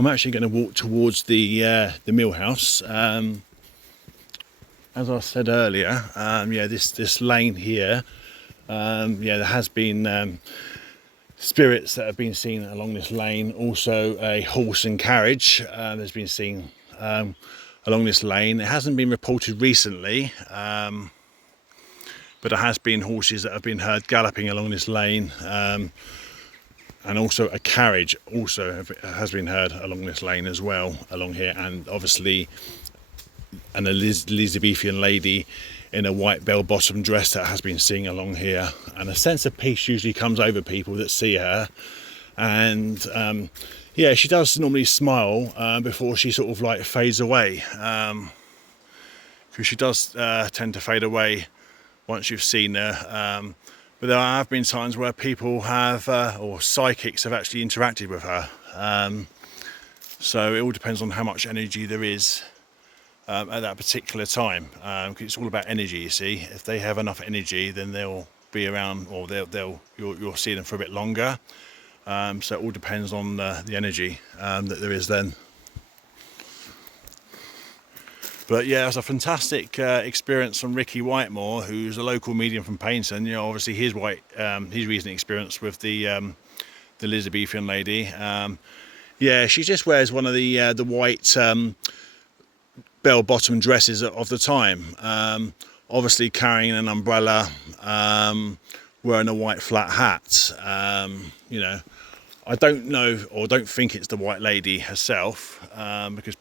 I'm actually going to walk towards the mill house. As I said earlier, this lane here, there has been spirits that have been seen along this lane. Also, a horse and carriage has been seen along this lane. It hasn't been reported recently, but there has been horses that have been heard galloping along this lane. And also a carriage also has been heard along this lane as well, along here, and obviously an Elizabethan lady in a white bell-bottom dress that has been seen along here. And a sense of peace usually comes over people that see her, and she does normally smile before she sort of like fades away, because she does tend to fade away once you've seen her. But there have been times where people have, or psychics have actually interacted with her. So it all depends on how much energy there is at that particular time. Because it's all about energy, you see. If they have enough energy, then they'll be around, or you'll see them for a bit longer. So it all depends on the energy that there is then. But yeah, it was a fantastic experience from Ricky Whitemore, who's a local medium from Paignton. You know, obviously his recent experience with the Elizabethan lady. She just wears one of the white bell-bottom dresses of the time. Obviously carrying an umbrella, wearing a white flat hat. I don't know, or don't think it's the White Lady herself, because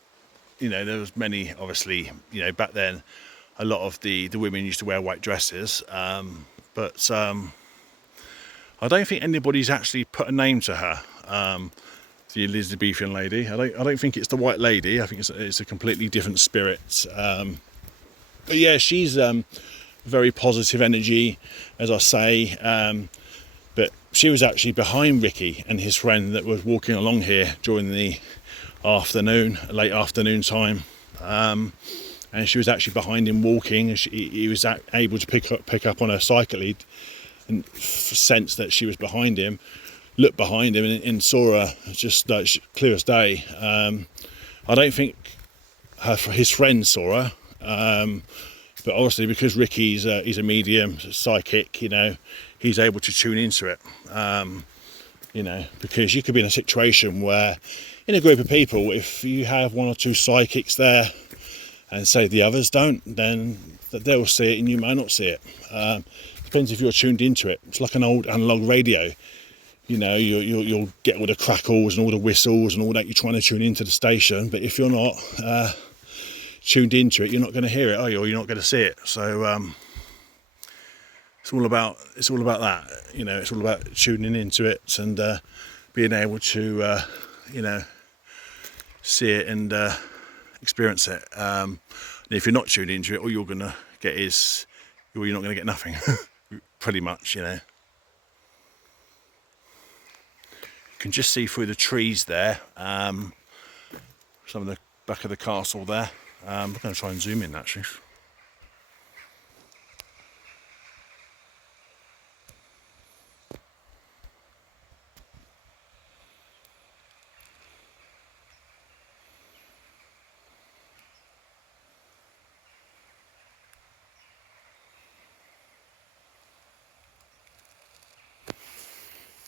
there was many, obviously, back then, a lot of the women used to wear white dresses, but I don't think anybody's actually put a name to her, the Elizabethan lady. I don't think it's the White Lady. I think it's a completely different spirit. But yeah, she's very positive energy, as I say. But she was actually behind Ricky and his friend that was walking along here during the late afternoon time, and she was actually behind him walking, and he was able to pick up on her psychically and sense that she was behind him, looked behind him and saw her just like clear as day. I don't think his friend saw her, but obviously because Ricky's he's a medium, psychic, he's able to tune into it. Because you could be in a situation where, in a group of people, if you have one or two psychics there and say the others don't, then they'll see it and you may not see it. Depends if you're tuned into it. It's like an old analog radio. You'll get all the crackles and all the whistles and all that. You're trying to tune into the station, but if you're not tuned into it, you're not going to hear it, are you? Or you're not going to see it. So it's all about that. It's all about tuning into it and being able to see it and experience it. And if you're not tuned into it, all you're going to get is, you're not going to get nothing. Pretty much, You can just see through the trees there, some of the back of the castle there. I'm going to try and zoom in actually.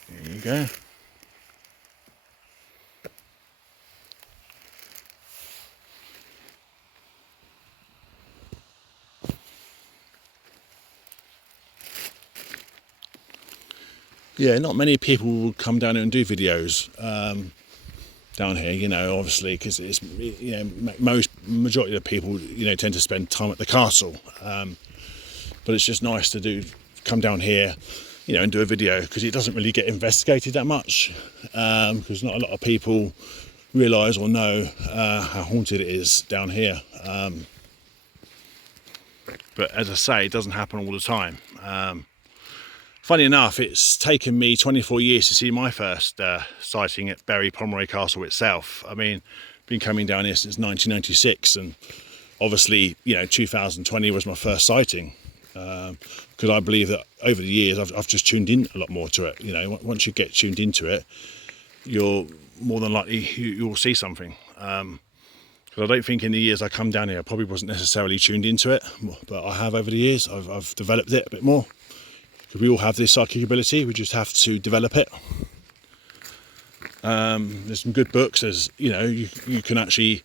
There you go. Yeah, not many people will come down here and do videos down here, obviously, because it's, majority of the people, tend to spend time at the castle. But it's just nice to come down here, and do a video, because it doesn't really get investigated that much, because not a lot of people realise or know how haunted it is down here. But as I say, it doesn't happen all the time. Funny enough, it's taken me 24 years to see my first sighting at Pomeroy Castle itself. I mean, been coming down here since 1996, and obviously, 2020 was my first sighting. Because I believe that over the years I've just tuned in a lot more to it. Once you get tuned into it, you're more than likely you'll see something. Because I don't think in the years I come down here, I probably wasn't necessarily tuned into it, but I have over the years. I've developed it a bit more. Because we all have this psychic ability, we just have to develop it. There's some good books. There's, you can actually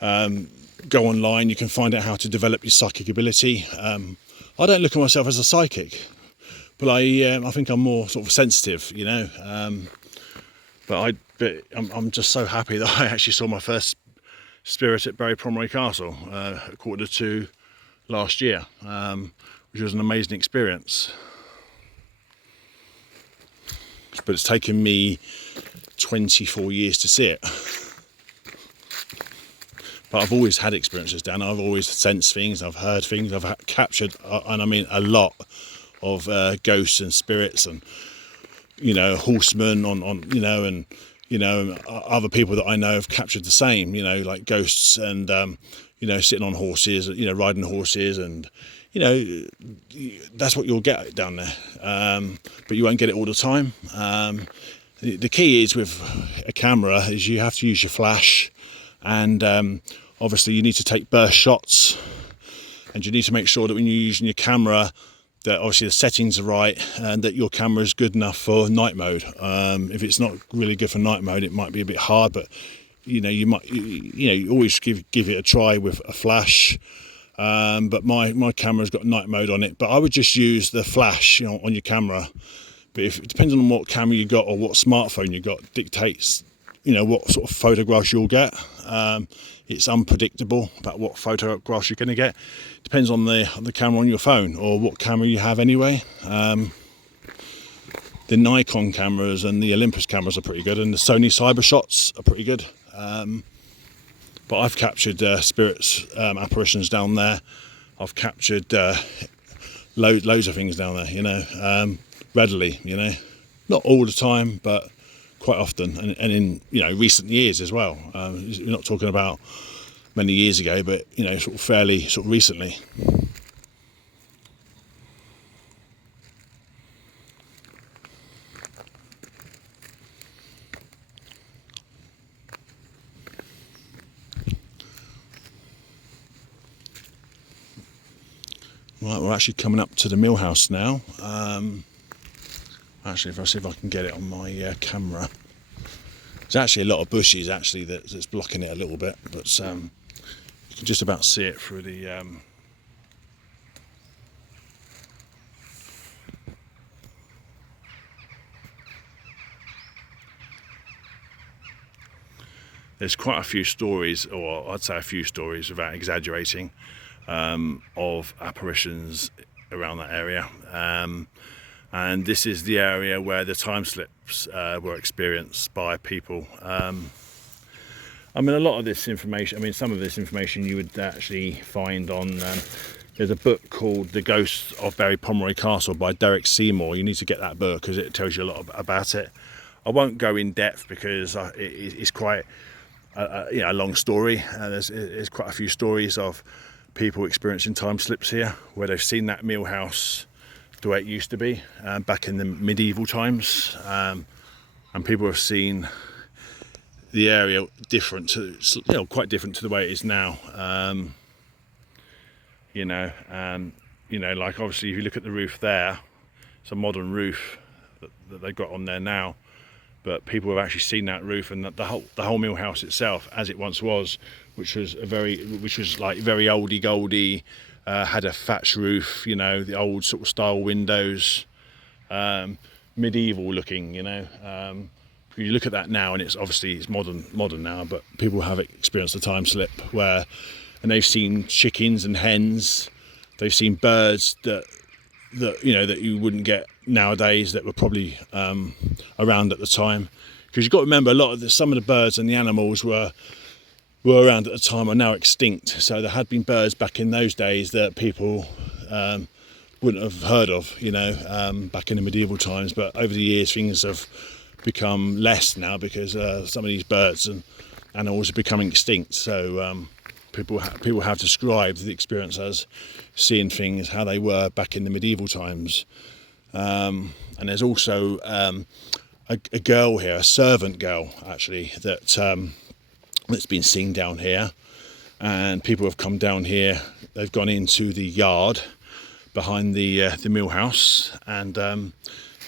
go online. You can find out how to develop your psychic ability. I don't look at myself as a psychic, but I think I'm more sort of sensitive, But I'm just so happy that I actually saw my first spirit at Pomeroy Castle at 1:45 last year, which was an amazing experience. But it's taken me 24 years to see it. But I've always had experiences down there. I've always sensed things, I've heard things, I've captured, and I mean a lot of ghosts and spirits and, horsemen and other people that I know have captured the same, like ghosts and, sitting on horses, riding horses and, that's what you'll get down there. But you won't get it all the time. The key is with a camera is you have to use your flash, and obviously you need to take burst shots, and you need to make sure that when you're using your camera that obviously the settings are right and that your camera is good enough for night mode. If it's not really good for night mode, it might be a bit hard, but you always give it a try with a flash. But my camera's got night mode on it, but I would just use the flash on your camera. But if it depends on what camera you got or what smartphone you got, dictates what sort of photographs you'll get. It's unpredictable about what photographs you're going to get. Depends on the camera on your phone or what camera you have anyway. The Nikon cameras and the Olympus cameras are pretty good, and the Sony Cyber shots are pretty good. But I've captured spirits, apparitions down there. I've captured loads of things down there, readily, not all the time, but quite often, and in recent years as well. We're not talking about many years ago, but sort of fairly recently. Right, we're actually coming up to the mill house now. Actually, if I see if I can get it on my camera. There's actually a lot of bushes actually that's blocking it a little bit, but you can just about see it through the there's quite a few stories, or I'd say a few stories without exaggerating, of apparitions around that area. And this is the area where the time slips were experienced by people. A lot of this information, some of this information you would actually find on, there's a book called The Ghosts of Pomeroy Castle by Derek Seymour. You need to get that book because it tells you a lot about it. I won't go in depth because it's quite a long story. There's quite a few stories of people experiencing time slips here, where they've seen that mill house the way it used to be back in the medieval times, and people have seen the area different to, quite different to the way it is now. Like obviously if you look at the roof there, it's a modern roof that they've got on there now, but people have actually seen that roof and the whole mill house itself as it once was, which was very oldie goldie. Had a thatch roof, the old sort of style windows, medieval looking, You look at that now and it's modern now, but people have experienced a time slip and they've seen chickens and hens, they've seen birds that you wouldn't get nowadays that were probably around at the time. Because you've got to remember some of the birds and the animals were around at the time are now extinct. So there had been birds back in those days that people wouldn't have heard of, back in the medieval times. But over the years, things have become less now because some of these birds and animals are becoming extinct. So people have described the experience as seeing things how they were back in the medieval times. And there's also a girl here, a servant girl actually, that's been seen down here, and people have come down here. They've gone into the yard behind the mill house, and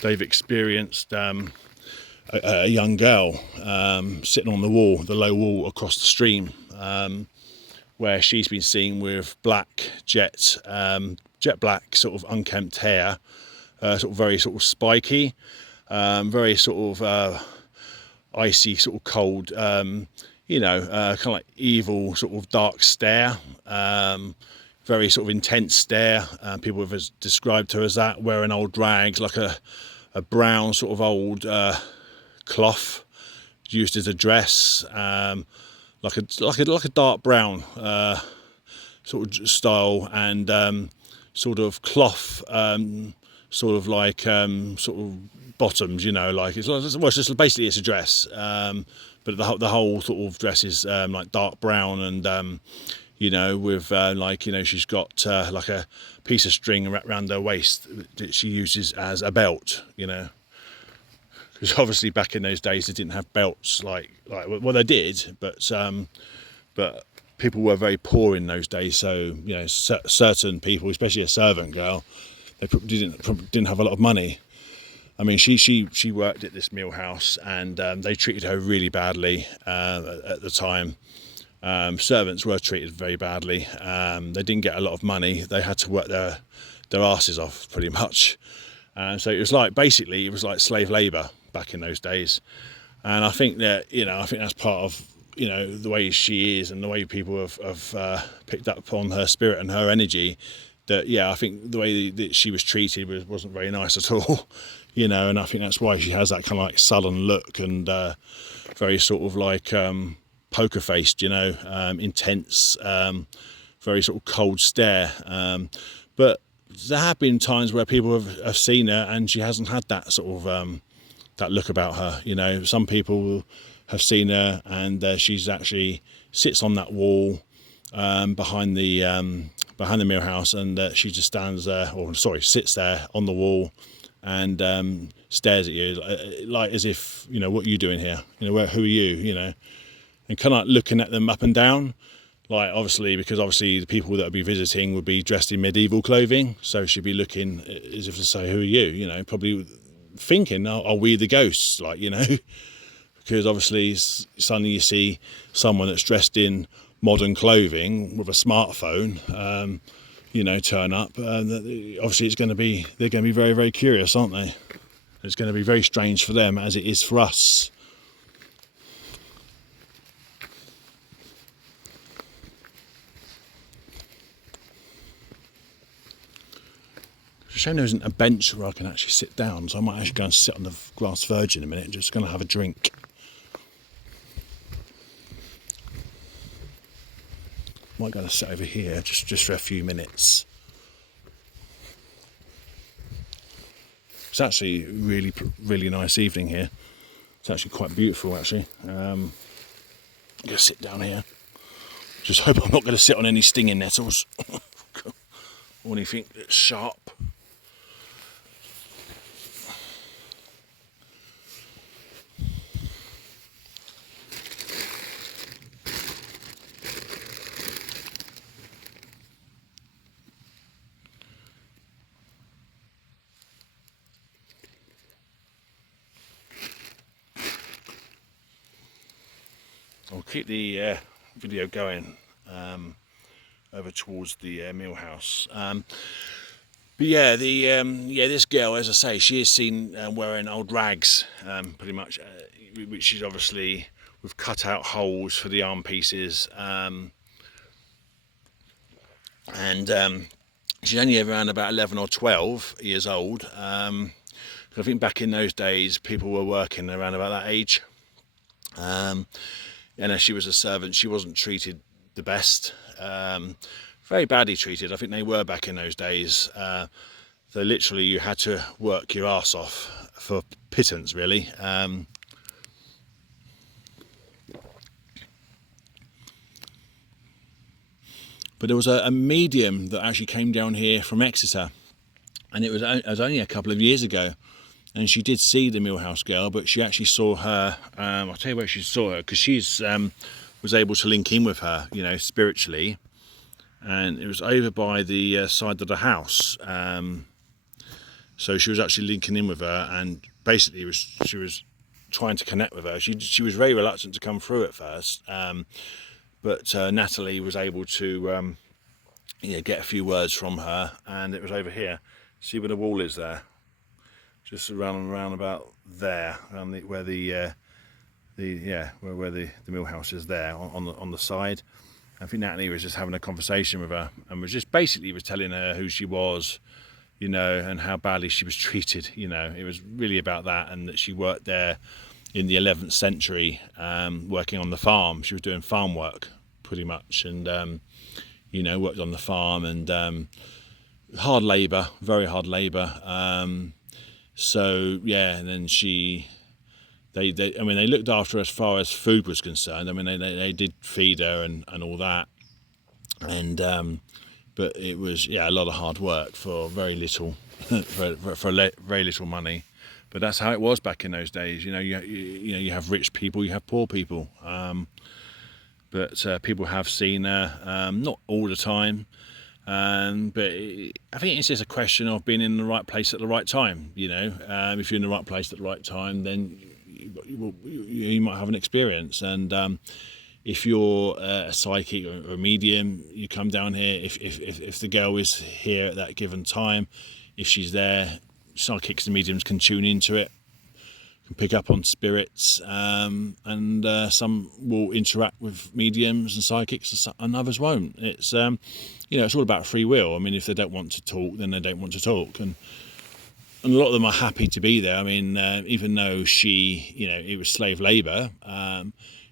they've experienced a young girl sitting on the wall, the low wall across the stream, where she's been seen with black jet black sort of unkempt hair, sort of very sort of spiky, very sort of icy, sort of cold, kind of like evil sort of dark stare, very sort of intense stare. People have described her as that, wearing old rags, like a brown sort of old cloth used as a dress, like a dark brown sort of style, and sort of cloth, sort of like sort of bottoms, like it's just basically it's a dress, but the whole sort of dress is like dark brown, and with she's got like a piece of string wrapped around her waist that she uses as a belt, because obviously back in those days they didn't have belts like well, they did, but people were very poor in those days, so certain people, especially a servant girl, they didn't have a lot of money. I mean, she worked at this mill house, and they treated her really badly at the time. Servants were treated very badly. They didn't get a lot of money. They had to work their asses off pretty much. So it was like slave labour back in those days. And I think that that's part of the way she is, and the way people have picked up on her spirit and her energy. That I think the way that she was treated wasn't very nice at all. And I think that's why she has that kind of like sullen look, and very sort of like poker faced, intense, very sort of cold stare. But there have been times where people have seen her and she hasn't had that sort of that look about her. Some people have seen her and she's actually sits on that wall behind the mill house, and she just sits there on the wall and stares at you like as if, what are you doing here? Who are you? And kind of looking at them up and down, like because obviously the people that would be visiting would be dressed in medieval clothing, so she'd be looking as if to say, who are you? Probably thinking, are we the ghosts? Because obviously suddenly you see someone that's dressed in modern clothing with a smartphone, turn up. Obviously they're going to be very, very curious, aren't they? It's going to be very strange for them as it is for us. It's a shame there isn't a bench where I can actually sit down, so I might actually go and sit on the grass verge in a minute and just going to have a drink. Might go to sit over here just for a few minutes. It's actually a really, really nice evening here. It's actually quite beautiful, actually. I'm going to sit down here. Just hope I'm not going to sit on any stinging nettles or anything that's sharp. I'll keep the video going over towards the mill house. But this girl, as I say, she is seen wearing old rags, pretty much, which is obviously with cut out holes for the arm pieces, and she's only around about 11 or 12 years old. I think back in those days people were working around about that age. And as she was a servant, she wasn't treated the best, very badly treated. I think they were back in those days. So literally you had to work your arse off for pittance, really. But there was a medium that actually came down here from Exeter, and it was only a couple of years ago. and she did see the Millhouse girl, but she actually saw her. I'll tell you where she saw her, because she's was able to link in with her, spiritually, and it was over by the side of the house. So she was actually linking in with her, and basically she was trying to connect with her. She was very reluctant to come through at first, but Natalie was able to get a few words from her, and it was over here. See where the wall is there? Just around about there, where the mill house is there on the side. I think Natalie was just having a conversation with her, and was telling her who she was, and how badly she was treated. It was really about that, and that she worked there in the 11th century, working on the farm. She was doing farm work pretty much, and worked on the farm, and hard labour, very hard labour. So yeah, and then they looked after her as far as food was concerned. They did feed her and all that, and but it was a lot of hard work for very little for very little money. But that's how it was back in those days. You have rich people, you have poor people, but people have seen her, not all the time. But I think it's just a question of being in the right place at the right time. If you're in the right place at the right time, then you might have an experience. And if you're a psychic or a medium, you come down here. If the girl is here at that given time, if she's there, psychics and mediums can tune into it, can pick up on spirits, and some will interact with mediums and psychics, and others won't. It's it's all about free will. If they don't want to talk, then they don't want to talk, and a lot of them are happy to be there. Even though she, it was slave labour,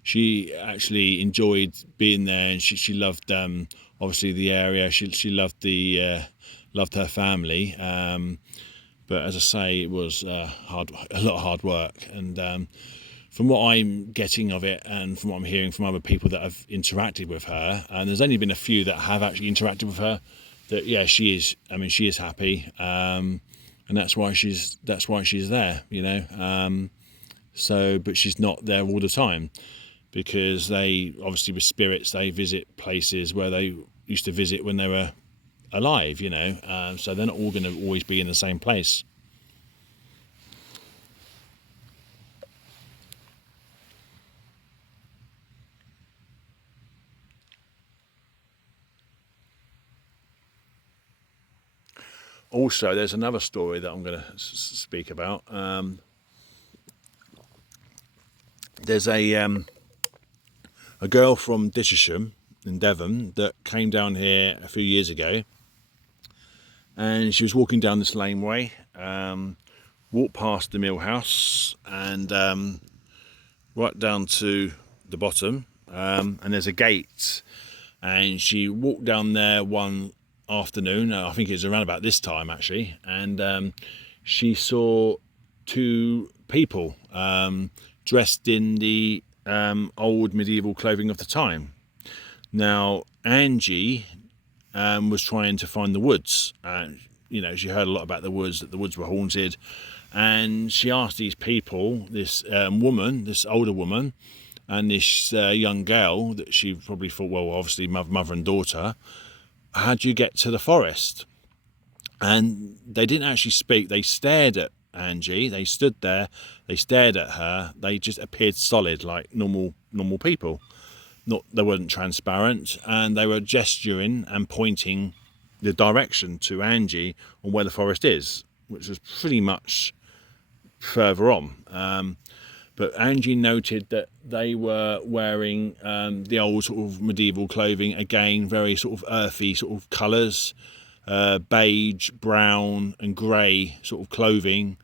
she actually enjoyed being there, and she loved obviously the area. She loved her family. But as I say, it was a lot of hard work, and from what I'm getting of it, and from what I'm hearing from other people that have interacted with her, and there's only been a few that have actually interacted with her, that she is happy, and that's why she's there, So, but she's not there all the time, because they obviously, with spirits, they visit places where they used to visit when they were alive, so they're not all going to always be in the same place. Also, there's another story that I'm going to speak about. There's a girl from Ditcham in Devon that came down here a few years ago, and she was walking down this laneway, walked past the mill house, and right down to the bottom, and there's a gate, and she walked down there one afternoon, I think it was around about this time actually, and she saw two people dressed in the old medieval clothing of the time. Now, Angie was trying to find the woods. She heard a lot about the woods, that the woods were haunted, and she asked these people, this older woman, and this young girl that she probably thought, well, obviously mother and daughter, how do you get to the forest? And they didn't actually speak. They stared at Angie. They stood there. They stared at her. They just appeared solid, like normal people. They weren't transparent, and they were gesturing and pointing the direction to Angie on where the forest is, which was pretty much further on. But Angie noted that they were wearing the old sort of medieval clothing, again, very sort of earthy sort of colours, beige, brown and grey sort of clothing.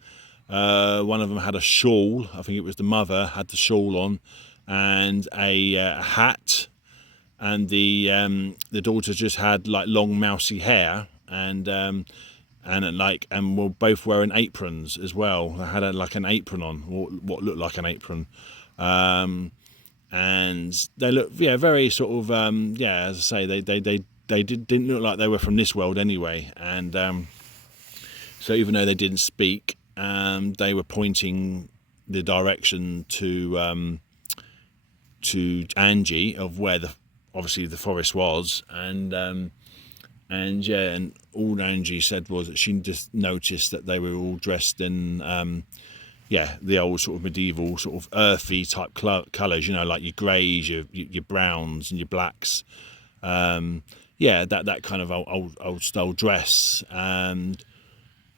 One of them had a shawl. I think it was the mother had the shawl on, and a hat, and the daughter just had like long mousy hair, and were both wearing aprons as well. They had like an apron on, or what looked like an apron, and they looked very sort of as I say, they didn't look like they were from this world anyway, and so even though they didn't speak, they were pointing the direction to Angie of where obviously the forest was, and yeah, and all Angie said was that she just noticed that they were all dressed in the old sort of medieval sort of earthy type colours, like your greys, your browns and your blacks, that kind of old style dress. And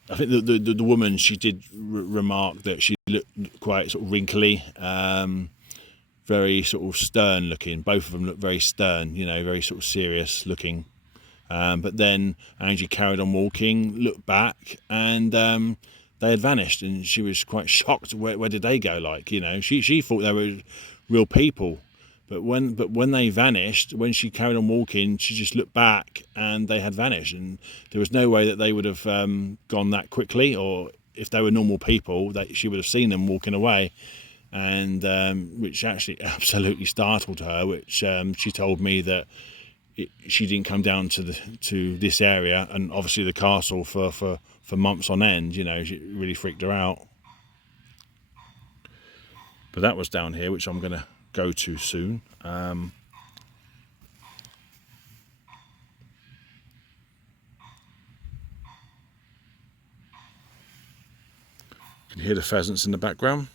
I think the woman, she did remark that she looked quite sort of wrinkly, very sort of stern looking. Both of them looked very stern, very sort of serious looking. But then Angie carried on walking, looked back, and they had vanished, and she was quite shocked. Where did they go? She thought they were real people, but when they vanished, when she carried on walking, she just looked back, and they had vanished, and there was no way that they would have gone that quickly, or if they were normal people, that she would have seen them walking away. And which actually absolutely startled her. Which she told me that she didn't come down to this area and obviously the castle for months on end. It really freaked her out. But that was down here, which I'm going to go to soon. You can hear the pheasants in the background.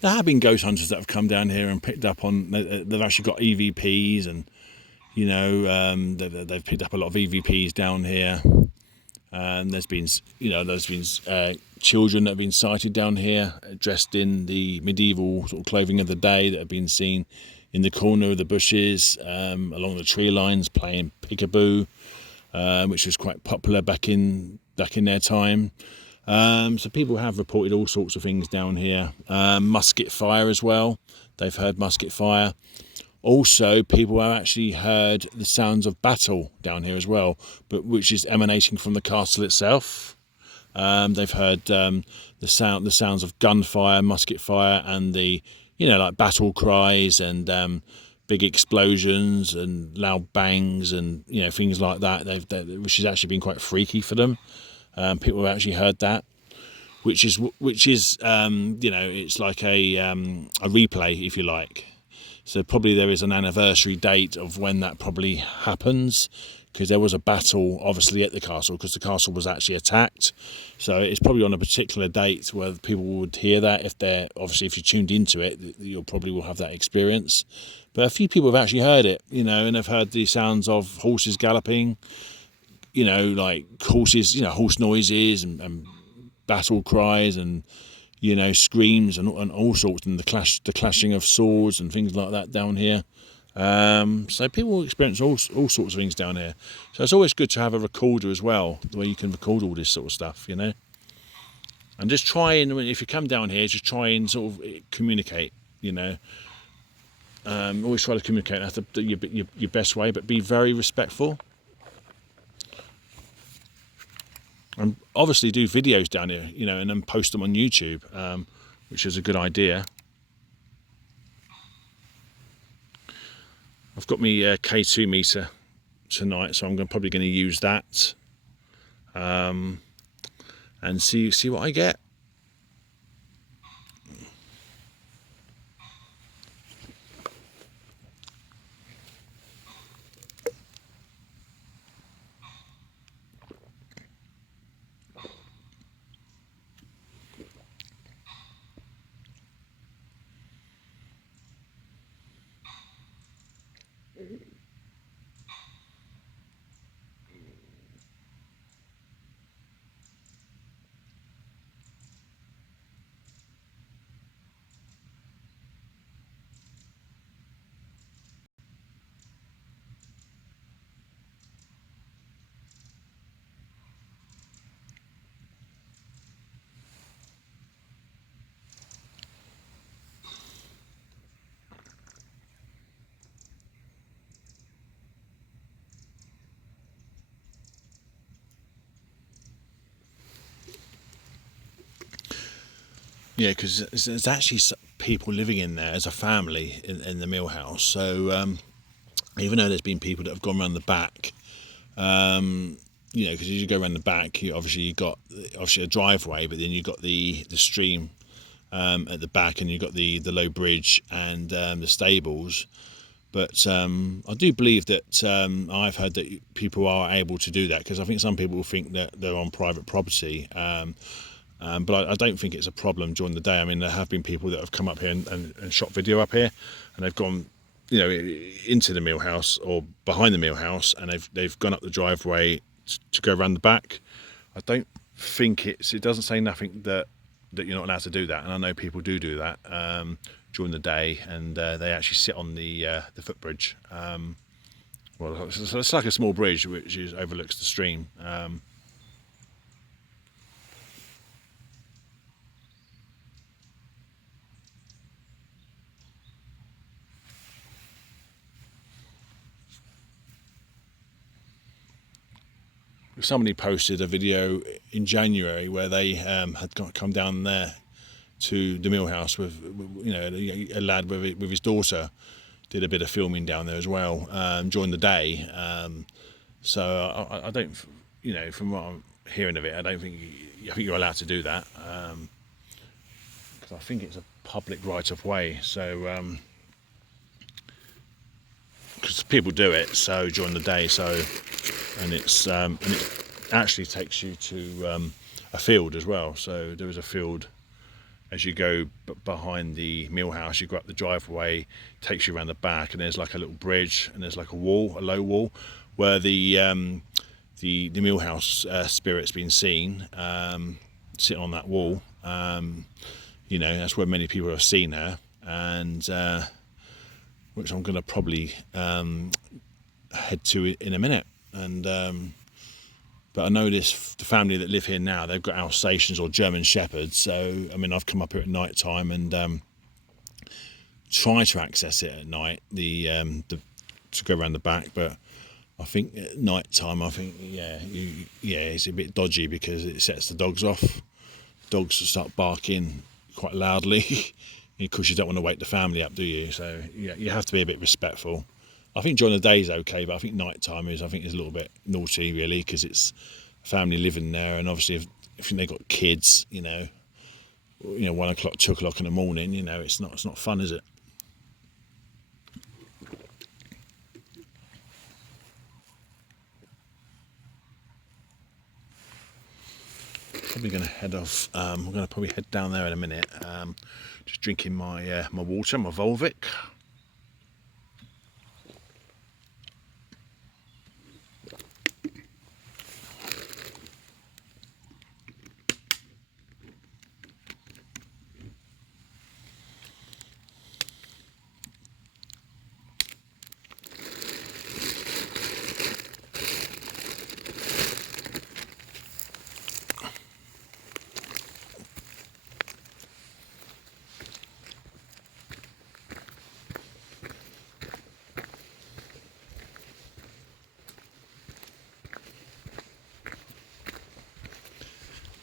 There have been ghost hunters that have come down here and picked up on. They've actually got EVPs, and they've picked up a lot of EVPs down here. There's been children that have been sighted down here, dressed in the medieval sort of clothing of the day, that have been seen in the corner of the bushes, along the tree lines, playing peekaboo, which was quite popular back in their time. So people have reported all sorts of things down here. Musket fire as well. They've heard musket fire. Also, people have actually heard the sounds of battle down here as well, but which is emanating from the castle itself. They've heard the sounds of gunfire, musket fire, and the like battle cries and big explosions and loud bangs and things like that. Which has actually been quite freaky for them. People have actually heard that, which is it's like a replay, if you like. So probably there is an anniversary date of when that probably happens, because there was a battle obviously at the castle, because the castle was actually attacked. So it's probably on a particular date where people would hear that. If you tuned into it, you'll probably will have that experience. But a few people have actually heard it, and have heard the sounds of horses galloping, like horses, horse noises and battle cries and screams and all sorts, and the clashing of swords and things like that down here. So people experience all sorts of things down here. So it's always good to have a recorder as well, where you can record all this sort of stuff, And just try and, if you come down here, just try and sort of communicate, Always try to communicate. That's your best way, but be very respectful. And obviously do videos down here, and then post them on YouTube, which is a good idea. I've got my K2 meter tonight, so I'm probably going to use that, and see what I get. Yeah, because there's actually people living in there as a family in the mill house. So even though there's been people that have gone around the back, you know, because as you go around the back, you got obviously a driveway, but then you got the stream at the back, and you got the low bridge and the stables. But I do believe that I've heard that people are able to do that, because I think some people think that they're on private property. But I don't think it's a problem during the day. I mean, there have been people that have come up here and shot video up here, and they've gone, you know, into the mill house or behind the mill house, and they've gone up the driveway to go around the back. I don't think it doesn't say nothing that you're not allowed to do that, and I know people do that during the day, and they actually sit on the footbridge. Well, it's like a small bridge which overlooks the stream. Somebody posted a video in January where they had come down there to the mill house with, you know, a lad with his daughter, did a bit of filming down there as well during the day. So I don't, you know, from what I'm hearing of it, I think you're allowed to do that, because I think it's a public right of way. So because people do it so during the day, so and it actually takes you to a field as well. So there is a field as you go behind the mill house. You go up the driveway, takes you around the back, and there's like a little bridge, and there's like a low wall, where the mill house spirit's been seen sitting on that wall. You know, that's where many people have seen her, and which I'm going to probably head to in a minute. And but I know the family that live here now, they've got Alsatians or German Shepherds. So I mean, I've come up here at night time and try to access it at night, to go around the back. But I think at night time, I think it's a bit dodgy, because it sets the dogs off. Dogs start barking quite loudly. Because you don't want to wake the family up, do you? So you have to be a bit respectful. I think during the day is okay, but I think night time is a little bit naughty, really, because it's a family living there, and obviously if they've got kids, you know, 1 o'clock, 2 o'clock in the morning, you know, it's not fun, is it? Probably going to head off. I'm going to probably head down there in a minute. Just drinking my my water, my Volvic.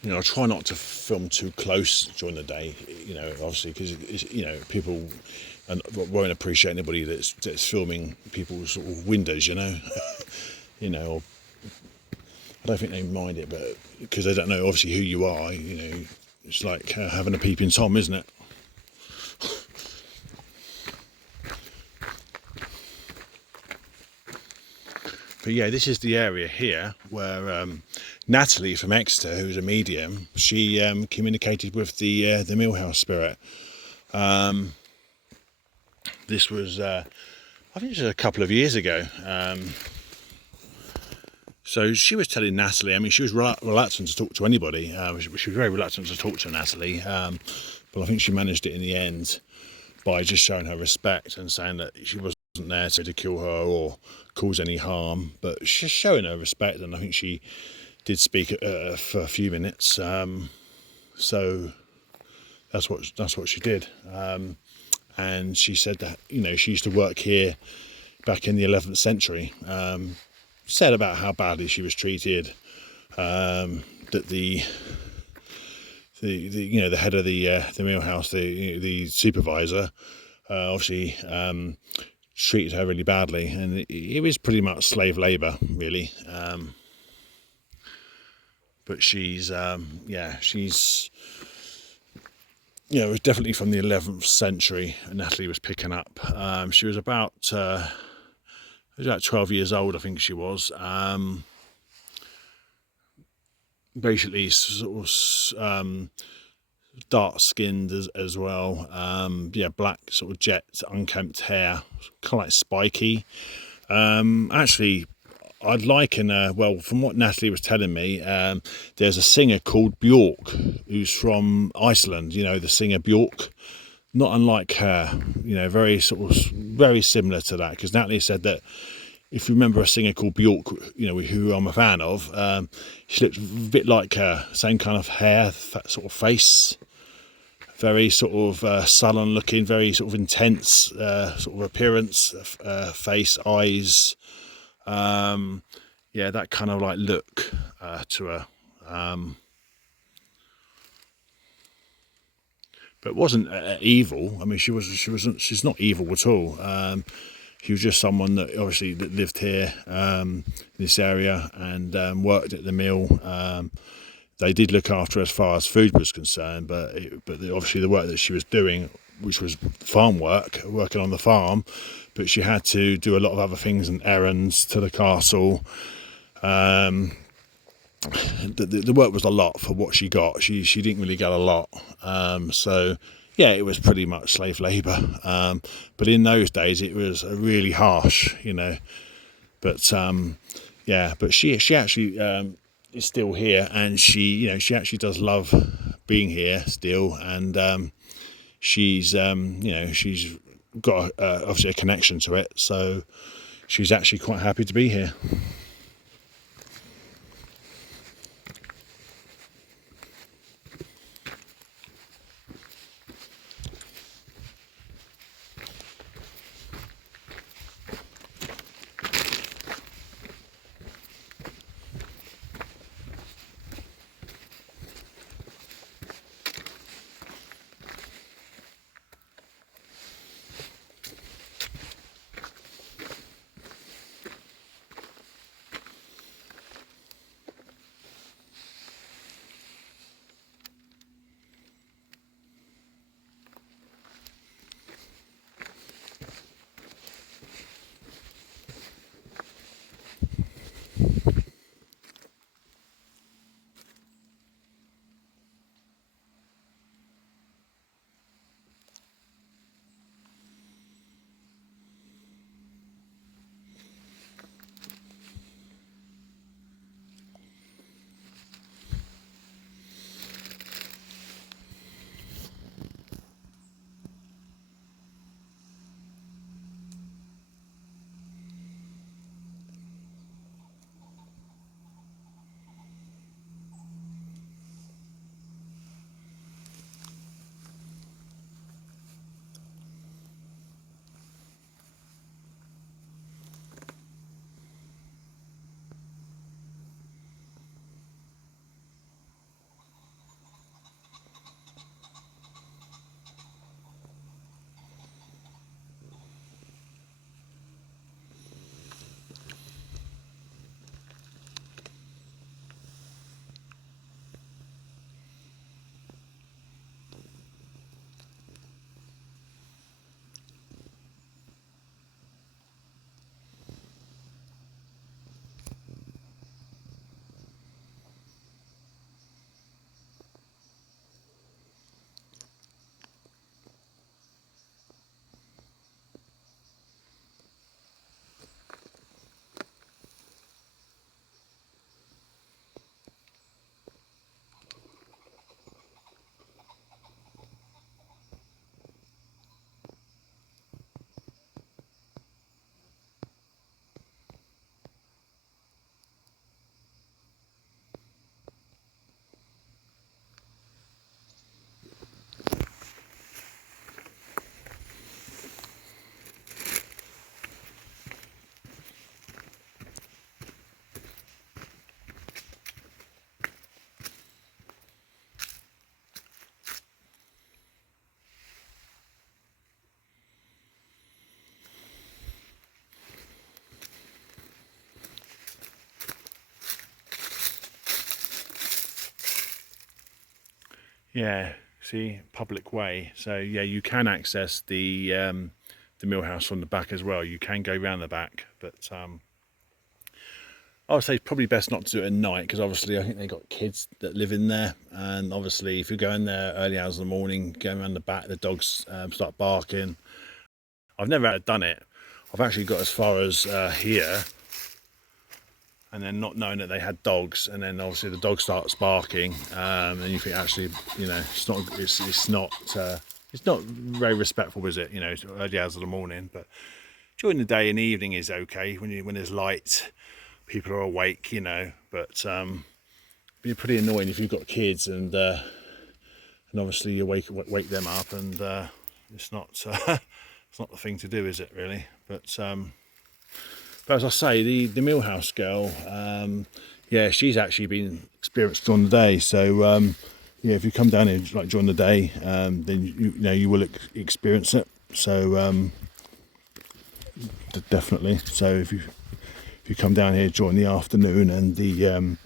You know, I try not to film too close during the day, you know, obviously, because, you know, people won't appreciate anybody that's filming people's sort of windows, you know. You know, or I don't think they mind it, but because they don't know obviously who you are, you know, it's like having a peeping Tom, isn't it? But yeah, this is the area here where Natalie from Exeter, who's a medium, she communicated with the Millhouse spirit. This was, I think, it was a couple of years ago. So she was telling Natalie, I mean, she was reluctant to talk to anybody. She was very reluctant to talk to Natalie, but I think she managed it in the end by just showing her respect and saying that she wasn't there to kill her or cause any harm, but just showing her respect. And I think she did speak for a few minutes. So that's what she did. And she said that, you know, she used to work here back in the 11th century. Said about how badly she was treated, that the the head of the meal house, the supervisor, obviously treated her really badly, and it was pretty much slave labour, really. But she's she's it was definitely from the 11th century. Natalie was picking up. She was about 12 years old, I think she was. Basically, sort of dark skinned as well. Black sort of jet unkempt hair, kind of like spiky. Actually, I'd liken from what Natalie was telling me, there's a singer called Bjork who's from Iceland. The singer Bjork, not unlike her. Very very similar to that, because Natalie said that if you remember a singer called Bjork, who I'm a fan of, she looked a bit like her. Same kind of hair, sort of face, very sort of sullen looking, very sort of intense sort of appearance, face, eyes. That kind of like look to her. But wasn't evil. I mean, she's not evil at all. She was just someone that lived here in this area and worked at the mill. They did look after her as far as food was concerned, but obviously the work that she was doing, which was farm work, working on the farm, but she had to do a lot of other things and errands to the castle. The work was a lot for what she got. She didn't really get a lot. It was pretty much slave labour. But in those days it was really harsh, But but she actually is still here, and she actually does love being here still, and she's she's got obviously a connection to it, so she's actually quite happy to be here. Yeah, see, public way. So yeah, you can access the mill house from the back as well. You can go round the back, but I would say it's probably best not to do it at night, because obviously I think they've got kids that live in there, and obviously if you go in there early hours of the morning, going around the back, the dogs start barking. I've never done it. I've actually got as far as here, and then not knowing that they had dogs, and then obviously the dog starts barking, and you think actually, you know, it's not very respectful, is it? You know, it's early hours of the morning, but during the day and evening is okay when there's light, people are awake, you know. But it'd be pretty annoying if you've got kids and obviously you wake them up, and it's not it's not the thing to do, is it really? But as I say, the Millhouse girl, yeah, she's actually been experienced during the day. So yeah, if you come down here like during the day, then you know you will experience it. So definitely. So if you come down here during the afternoon and the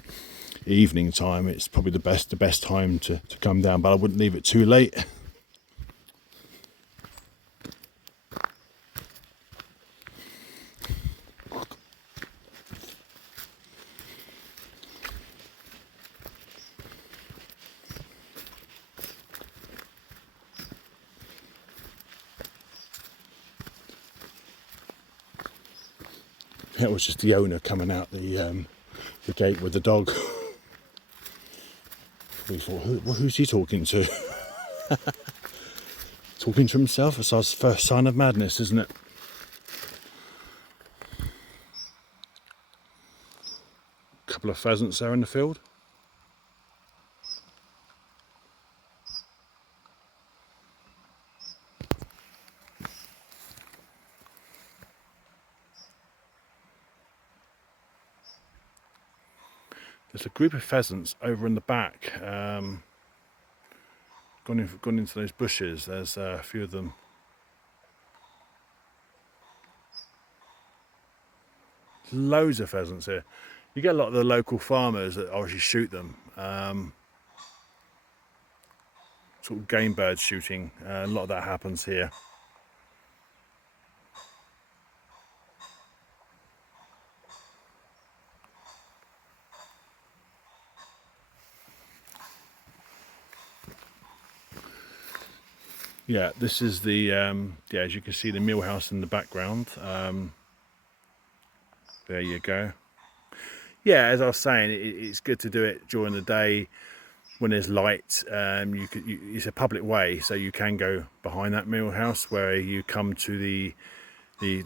evening time, it's probably the best time to come down. But I wouldn't leave it too late. It was just the owner coming out the gate with the dog. We thought, who's he talking to? Talking to himself. It's our first sign of madness, isn't it? A couple of pheasants there in the field. There's a group of pheasants over in the back, gone into those bushes. There's a few of them. Loads of pheasants here. You get a lot of the local farmers that obviously shoot them. Sort of game bird shooting. A lot of that happens here. Yeah, this is the yeah, as you can see, the mill house in the background. There you go. Yeah, as I was saying, it's good to do it during the day when there's light. It's a public way, so you can go behind that mill house where you come to the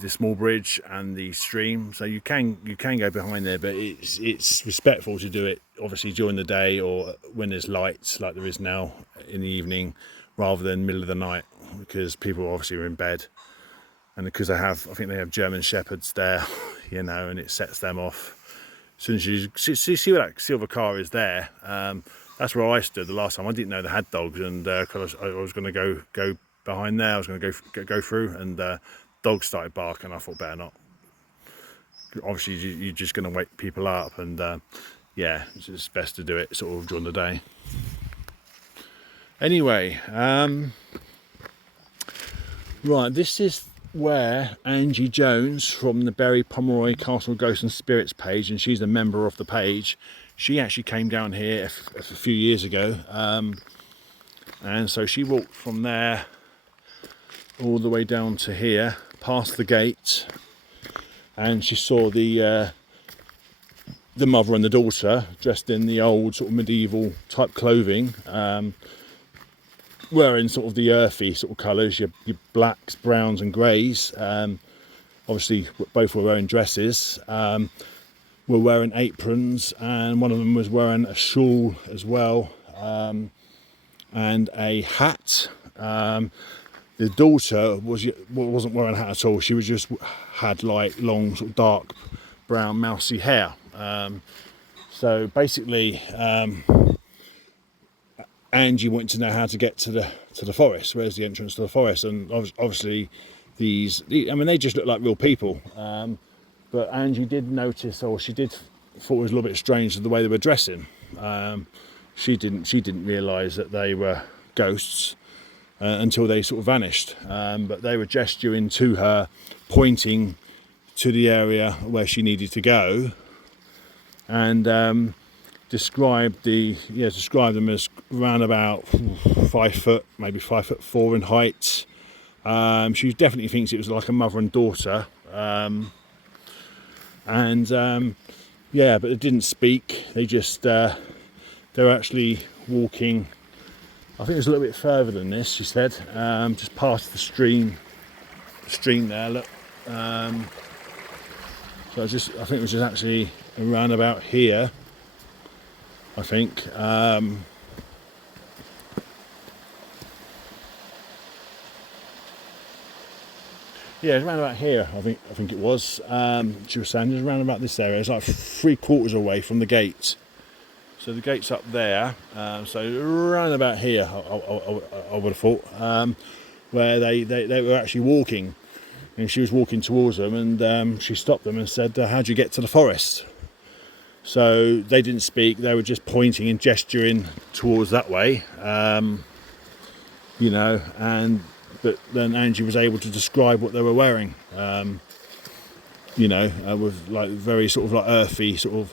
small bridge and the stream. So you can go behind there, but it's respectful to do it obviously during the day or when there's lights like there is now in the evening, rather than middle of the night, because people obviously are in bed, and because I think they have German Shepherds there, you know, and it sets them off. As soon as you see where that silver car is there, that's where I stood the last time. I didn't know they had dogs, and cause I was going to go behind there. I was going to go through, and dogs started barking. I thought better not. Obviously, you're just going to wake people up, and yeah, it's just best to do it sort of during the day. Anyway, right, this is where Angie Jones from the Pomeroy Castle Ghosts and Spirits page, and she's a member of the page, she actually came down here a few years ago, and so she walked from there all the way down to here, past the gate, and she saw the mother and the daughter dressed in the old sort of medieval type clothing, wearing sort of the earthy sort of colours, your blacks, browns and greys. Obviously both were wearing dresses, were wearing aprons, and one of them was wearing a shawl as well, and a hat. The daughter wasn't wearing a hat at all. She was just had like long sort of dark brown mousy hair. So basically Angie wanted to know how to get to the forest. Where's the entrance to the forest? And obviously they just look like real people. But Angie did notice, or she did thought it was a little bit strange the way they were dressing. she didn't realise that they were ghosts until they sort of vanished. But they were gesturing to her, pointing to the area where she needed to go, and described them as around about 5 foot, maybe 5'4" in height. She definitely thinks it was like a mother and daughter, but they didn't speak. They just they were actually walking. I think it was a little bit further than this. She said, just past the stream there. Look, so I think it was just actually around about here. I think. Yeah, it's around about here. I think it was. She was saying it's around about this area. It's like 3/4 away from the gate. So the gate's up there. So around about here, I would have thought, where they were actually walking, and she was walking towards them, and she stopped them and said, "How do you get to the forest?" So they didn't speak. They were just pointing and gesturing towards that way, But then Angie was able to describe what they were wearing, with like very sort of like earthy, sort of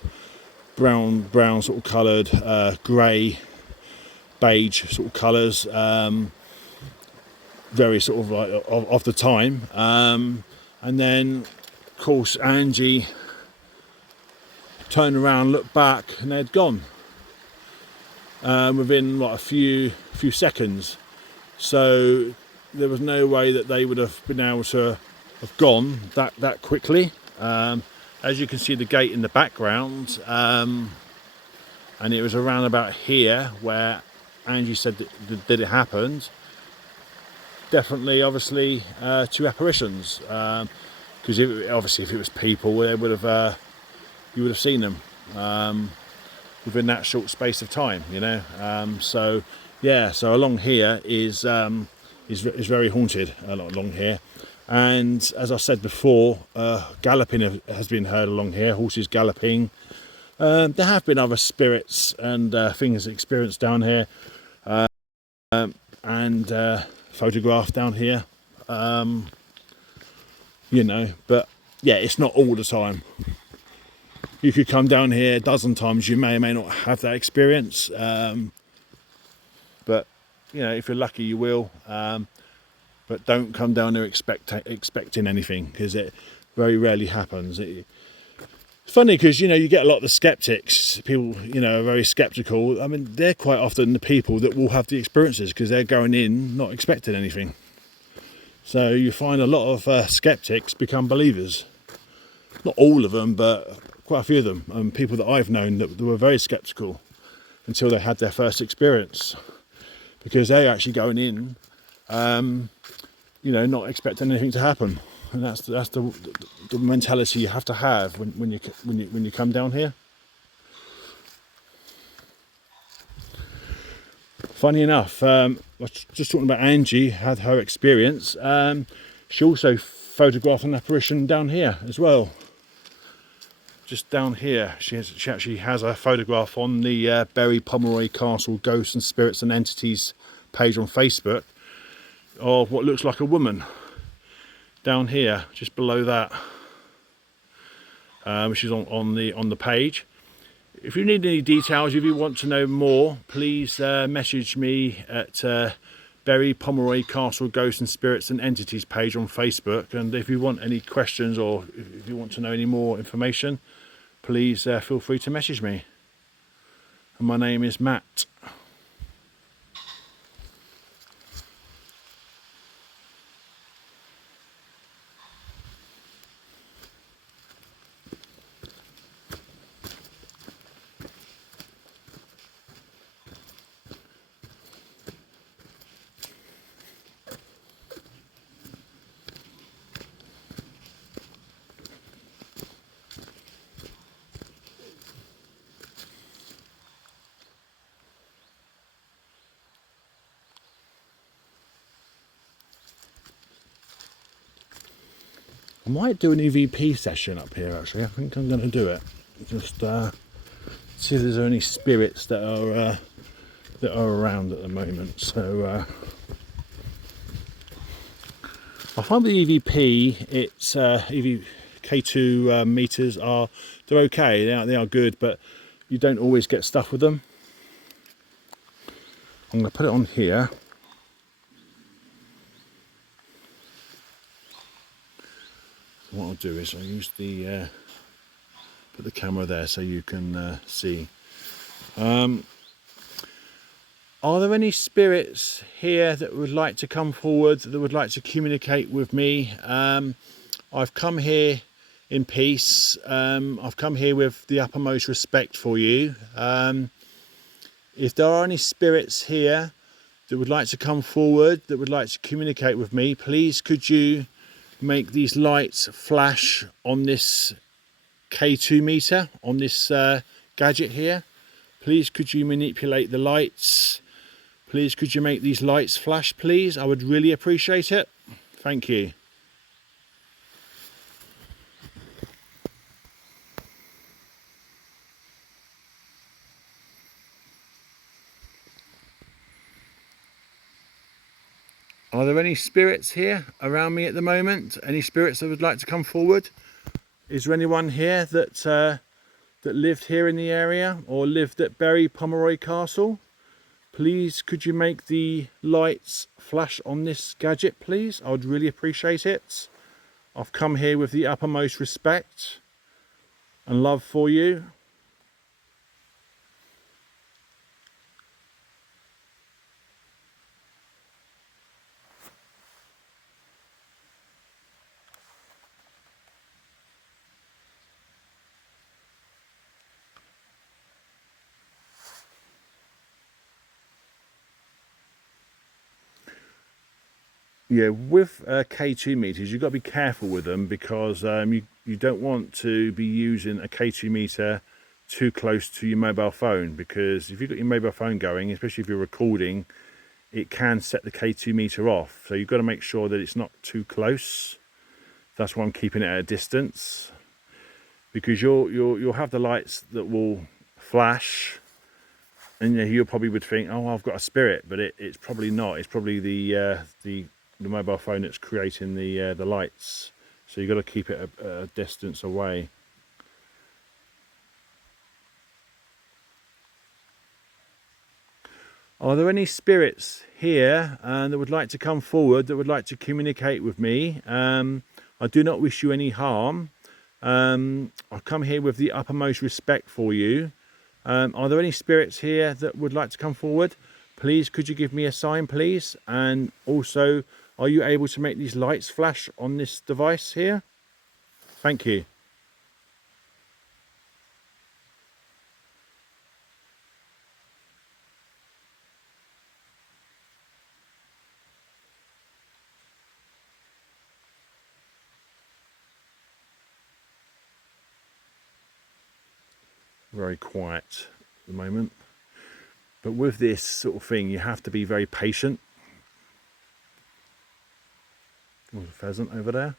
brown sort of coloured, grey, beige sort of colours, very sort of like of the time. And then, of course, Angie turned around, looked back, and they'd gone within like a few seconds. So there was no way that they would have been able to have gone that quickly. As you can see, the gate in the background, and it was around about here where Angie said that it happened. Definitely, obviously, 2 apparitions. Because if it was people, they would have you would have seen them within that short space of time. So along here is very haunted along here. And as I said before, galloping has been heard along here, horses galloping. There have been other spirits and things experienced down here, and photographed down here, but yeah, it's not all the time. You could come down here a dozen times, you may or may not have that experience, but if you're lucky, you will. But don't come down there expecting anything, because it very rarely happens. It's funny because you get a lot of the skeptics, people are very skeptical. I mean, they're quite often the people that will have the experiences, because they're going in not expecting anything. So you find a lot of skeptics become believers. Not all of them, but quite a few of them. People that I've known that were very skeptical until they had their first experience, because they're actually going in not expecting anything to happen, and that's the mentality you have to have when you come down here. Funny enough, I was just talking about Angie had her experience. She also photographed an apparition down here as well. Just down here, she actually has a photograph on the Pomeroy Castle Ghosts and Spirits and Entities page on Facebook of what looks like a woman down here, just below that, which is on the page. If you need any details, if you want to know more, please message me at Pomeroy Castle Ghosts and Spirits and Entities page on Facebook. And if you want any questions, or if you want to know any more information, please feel free to message me. And my name is Matt. I might do an EVP session up here, actually. I think I'm going to do it. Just see if there's any spirits that are that are around at the moment. So I find with the EVP, it's K2 meters they're okay. They are good, but you don't always get stuff with them. I'm going to put it on here. So what I'll do is I'll use the put the camera there so you can see. Are there any spirits here that would like to come forward, that would like to communicate with me? I've come here in peace. I've come here with the uppermost respect for you. If there are any spirits here that would like to come forward, that would like to communicate with me, please could you make these lights flash on this K2 meter, on this gadget here? Please could you manipulate the lights? Please could you make these lights flash, please? I would really appreciate it. Thank you. Are there any spirits here around me at the moment? Any spirits that would like to come forward? Is there anyone here that that lived here in the area or lived at Pomeroy Castle? Please could you make the lights flash on this gadget, please? I would really appreciate it. I've come here with the uppermost respect and love for you. Yeah, with K2 meters, you've got to be careful with them because you don't want to be using a K2 meter too close to your mobile phone, because if you've got your mobile phone going, especially if you're recording, it can set the K2 meter off. So you've got to make sure that it's not too close. That's why I'm keeping it at a distance, because you'll have the lights that will flash, and you probably would think, oh, I've got a spirit, but it's probably not. It's probably the mobile phone that's creating the lights. So you've got to keep it a distance away. Are there any spirits here that would like to come forward, that would like to communicate with me? I do not wish you any harm. I've come here with the uppermost respect for you. Are there any spirits here that would like to come forward? Please could you give me a sign, please? And also, are you able to make these lights flash on this device here? Thank you. Very quiet at the moment. But with this sort of thing, you have to be very patient. There's a pheasant over there.